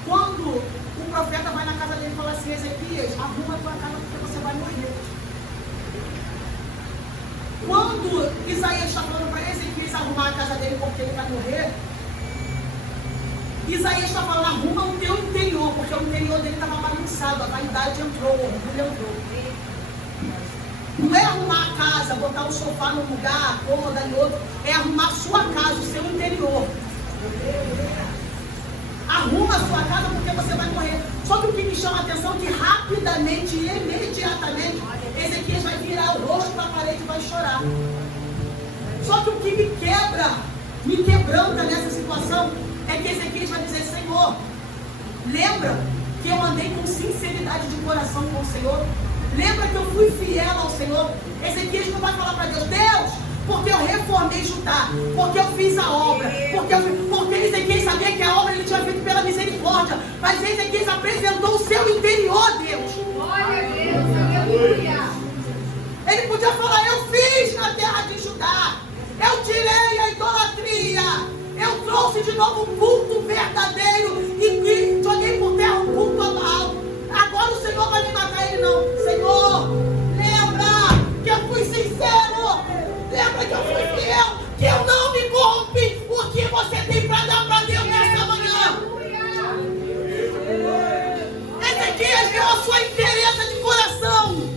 quando o profeta vai na casa dele e fala assim: Ezequias, arruma a tua casa porque você vai morrer. Quando Isaías está falando para Ezequias arrumar a casa dele porque ele vai morrer, Isaías está falando: arruma o teu interior, porque o interior dele estava bagunçado, a vaidade entrou, o orgulho entrou. Não é arrumar a casa, botar o sofá num lugar, a cômoda em outro, é arrumar a sua casa, o seu interior. Arruma a sua casa porque você vai morrer. Só que o que me chama a atenção é que rapidamente e imediatamente Ezequias vai virar o rosto para a parede e vai chorar. Só que o que me quebranta nessa situação é que Ezequias vai dizer: Senhor, lembra que eu andei com sinceridade de coração com o Senhor? Lembra que eu fui fiel ao Senhor? Ezequias não vai falar para Deus: Deus, porque eu reformei Judá, porque eu fiz a obra, porque Ezequias sabia que a obra ele tinha feito pela misericórdia, Mas Ezequias apresentou o seu interior a Deus. Glória a Deus, aleluia. Ele podia falar: eu fiz na terra de Judá, eu tirei a idolatria, eu trouxe de novo um culto verdadeiro e joguei por terra um culto a Baal. Agora o Senhor vai me matar. Ele não: Senhor, lembra que eu fui sincero, lembra que eu fui fiel, que eu não me corrompi. O que você tem para dar para Deus nessa manhã? Ezequias deu a sua inteireza de coração.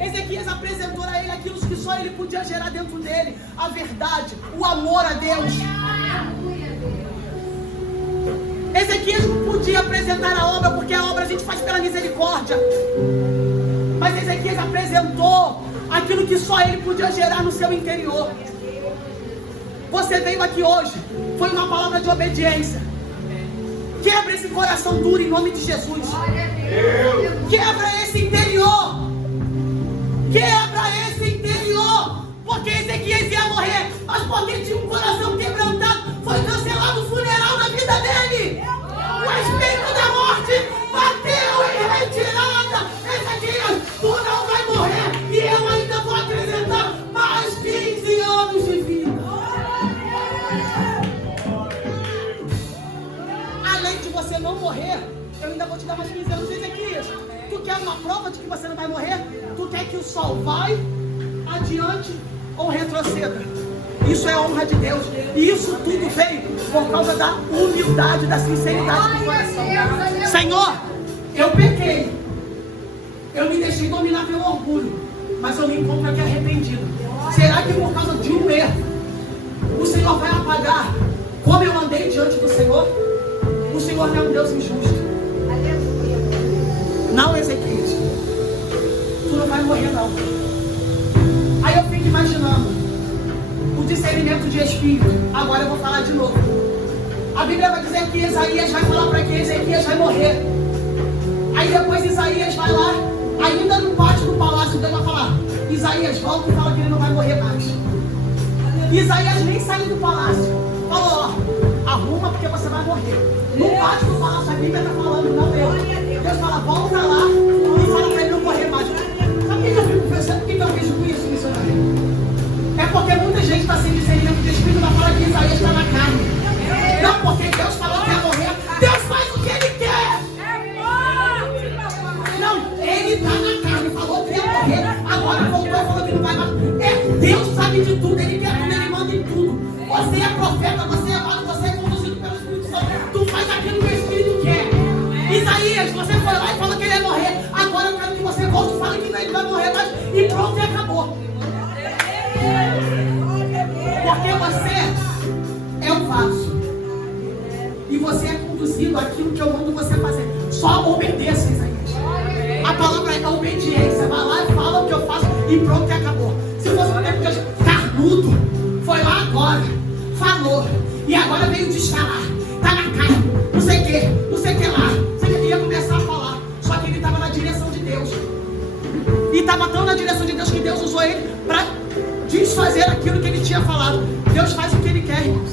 Ezequias apresentou a ele aquilo que só ele podia gerar dentro dele: a verdade, o amor a Deus. Ezequias não podia apresentar a obra, porque a obra a gente faz pela misericórdia. Mas Ezequias apresentou aquilo que só ele podia gerar no seu interior. Você veio aqui hoje, foi uma palavra de obediência. Quebra esse coração duro em nome de Jesus. Quebra esse interior. Quebra esse interior. Porque Ezequias ia morrer, mas porque tinha um coração quebrantado, foi cancelado o funeral da vida dele. O espírito da morte bateu em retirada. Ezequias, tu não vai morrer, e eu ainda vou acrescentar mais 15 anos de vida. Além de você não morrer, eu ainda vou te dar mais 15 anos. Ezequias, tu quer uma prova de que você não vai morrer? Tu quer que o sol vai adiante ou retroceda? Isso é honra de Deus. E isso tudo veio por causa da humildade, da sinceridade do coração. Senhor, eu pequei, eu me deixei dominar pelo orgulho, mas eu me encontro aqui arrependido. Será que por causa de um erro o Senhor vai apagar como eu andei diante do Senhor? O Senhor não é um Deus injusto. Não, Ezequias, tu não vai morrer não. Aí eu fico imaginando o discernimento de espírito. Agora eu vou falar de novo. A Bíblia vai dizer que Isaías vai falar para que Ezequias vai morrer. Aí depois Isaías vai lá, ainda no pátio do palácio, Deus vai falar: Isaías, volta e fala que ele não vai morrer mais. Isaías nem saiu do palácio. Falou: ó, arruma porque você vai morrer. No pátio do palácio, a Bíblia está falando, não eu. Deus fala: volta lá e fala para ele não morrer mais. Sabe o que eu fico pensando? O que eu vejo com isso, missionário? É porque muita gente está sem discernimento de espírito, vai falar que Isaías está na carne. Não, porque Deus falou que ia morrer. Deus faz o que Ele quer. Não, Ele está na carne, falou que ia morrer. Agora voltou e falou que não vai mais. Deus sabe de tudo, Ele quer tudo, Ele manda em tudo. Você é profeta, você é amado, você é conduzido pelo Espírito Santo. Tu faz aquilo que o Espírito quer. Isaías, você foi lá e falou que ele ia morrer. Agora eu quero que você volte e fale que ele vai morrer mais. E pronto, e acabou. Porque você é um vaso. E você é conduzido àquilo que eu mando você fazer. Só obedeça, Isaías. A palavra é obediência. Vai lá e fala o que eu faço e pronto, e acabou. Se fosse um tempo de carnudo, foi lá agora, falou, e agora veio desfalar. Tá na carne, não sei o que, não sei o que lá. Você ia começar a falar. Só que ele estava na direção de Deus. E estava tão na direção de Deus que Deus usou ele para desfazer aquilo que ele tinha falado. Deus faz o que ele quer, irmãos.